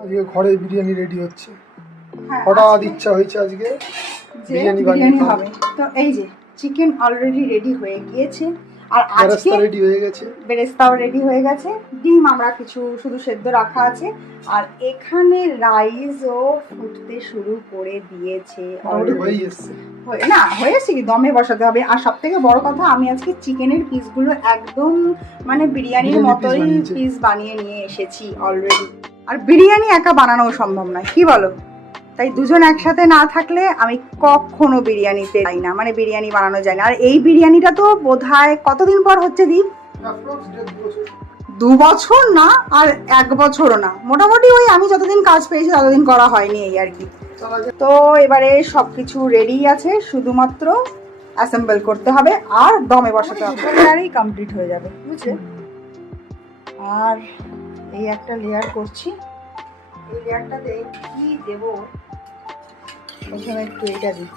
আজকে ঘরে বিরিয়ানি রেডি হচ্ছে। হ্যাঁ, হঠাৎ ইচ্ছা হয়েছে আজকে বিরিয়ানি হবে। তো এই যে চিকেন অলরেডি রেডি হয়ে গিয়েছে, আর আজকে রেডি হয়ে গেছে, বেরেস্তাও রেডি হয়ে গেছে, ডিম আমরা কিছু শুধু সেদ্ধ রাখা আছে, আর এখানে রাইসও ফুটতে শুরু করে দিয়েছে। না হয়েছে কি, দমে বসাতে হবে। আর সব থেকে বড় কথা, আমি আজকে চিকেনের পিসগুলো একদম মানে বিরিয়ানির মতোই পিস বানিয়ে নিয়ে এসেছি অলরেডি। আর বিরিয়ানি একা বানানো সম্ভব নয়, কি বলো? তাই দুজন একসাথে না থাকলে আমি কখনো বিরিয়ানিতে যাই না, মানে বিরিয়ানি বানানো যায় না। আর এই বিরিয়ানিটা তো বোধহয় কতদিন পর হচ্ছে দীপ? 2 বছর না, আর 1 বছরও না, মোটামুটি ওই আমি যতদিন কাজ পেয়েছি ততদিন করা হয়নি, এই আর কি। তো এবারে সবকিছু রেডি আছে, শুধুমাত্র অ্যাসেম্বল করতে হবে আর দমে বসাতে হবে, তাহলেই কমপ্লিট হয়ে যাবে, বুঝলে? আর এই একটা লেয়ার করছি, এই লেয়ারটাতে কি দেবো? প্রথমে একটু এটা দিই,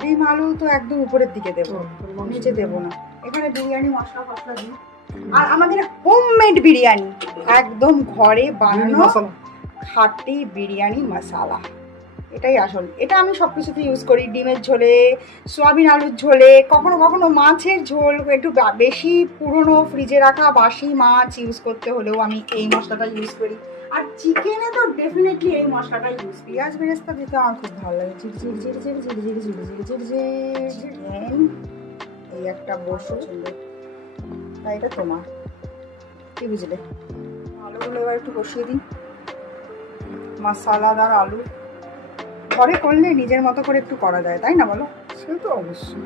ডিম আলু তো একদম উপরের দিকে দেবো, নিচে দেবো না। এখানে বিরিয়ানি মশলা ফসলা দিই, আর আমাদের হোমমেড বিরিয়ানি, একদম ঘরে বানানো খাঁটি বিরিয়ানি মশলা, এটাই আসল। এটা আমি সব কিছুতে ইউজ করি, ডিমের ঝোলে, সয়াবিন আলুর ঝোলে, কখনো কখনো মাছের ঝোল, একটু বেশি পুরনো ফ্রিজে রাখা বাসি মাছ ইউজ করতে হলেও আমি এই মশলাটা ইউজ করি। আর চিকেনে তো ডেফিনেটলি এই মশলাটা ইউজ, পেঁয়াজ বেরেস্তা দিতে আমার খুব ভালো লাগে। এই একটা বসো, তাই এটা তোমার, কি বুঝলে? আলুগুলো এবার একটু বসিয়ে দিই, মশলাদার আলু। ঘরে করলে নিজের মতো করে একটু করা যায়, তাই না বলো? সে তো অবশ্যই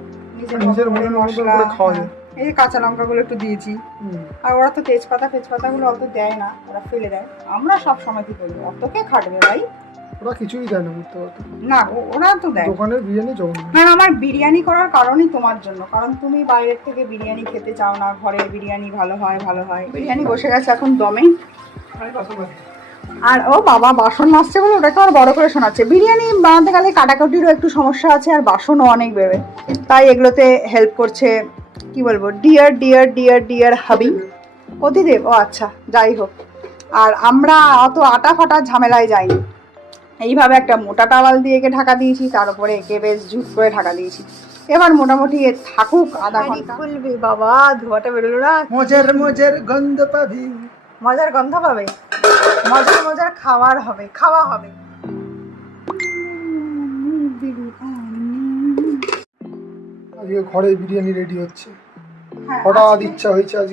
নিজের মশলা খাওয়া যায়। এই যে কাঁচা লঙ্কাগুলো একটু দিয়েছি, আর ওরা তো তেজপাতাগুলো অত দেয় না, ওরা ফেলে দেয়। আমরা সব সময় কি করি, অতকে খাটবে ভাই? ওরা কিছুই দেয় না, বুঝতে পারতো না, ওরা তো দেয়। দোকানের বিরিয়ানি জঘন্য। হ্যাঁ, আমার বিরিয়ানি করার কারণই তোমার জন্য, কারণ তুমি বাইরের থেকে বিরিয়ানি খেতে চাও না, ঘরের বিরিয়ানি ভালো হয়। বিরিয়ানি বসে গেছে এখন দমে। আর ও বাবা, বাসন মাজছে বলে ওটাকে আর বড় করে শোনাচ্ছে। বিরিয়ানি বানাতে গেলে কাটাকুটিরও একটু সমস্যা আছে, আর বাসনও অনেক বেরোয়, তাই এগুলোতে হেল্প করছে, কি বলবো, ডিয়ার হাবি অতিদেব। ও আচ্ছা, যাই হোক। আর আমরা অত আটা ফাটা ঝামেলায় যাইনি, এইভাবে একটা মোটা টাওয়াল দিয়ে একে ঢাকা দিয়েছি, তার উপরে একে বেশ জুট করে ঢাকা দিয়েছি। এবার মোটামুটি এ থাকুক আধা ঘন্টা। খুলবি বাবা, ধোয়াটা বেরোলো না। মজার গন্ধ পাবি, মজার গন্ধ পাবে, মজার খাওয়া হবে। আজকে ঘরে বিরিয়ানি রেডি হচ্ছে। হ্যাঁ, হঠাৎ ইচ্ছা হয়েছে আজকে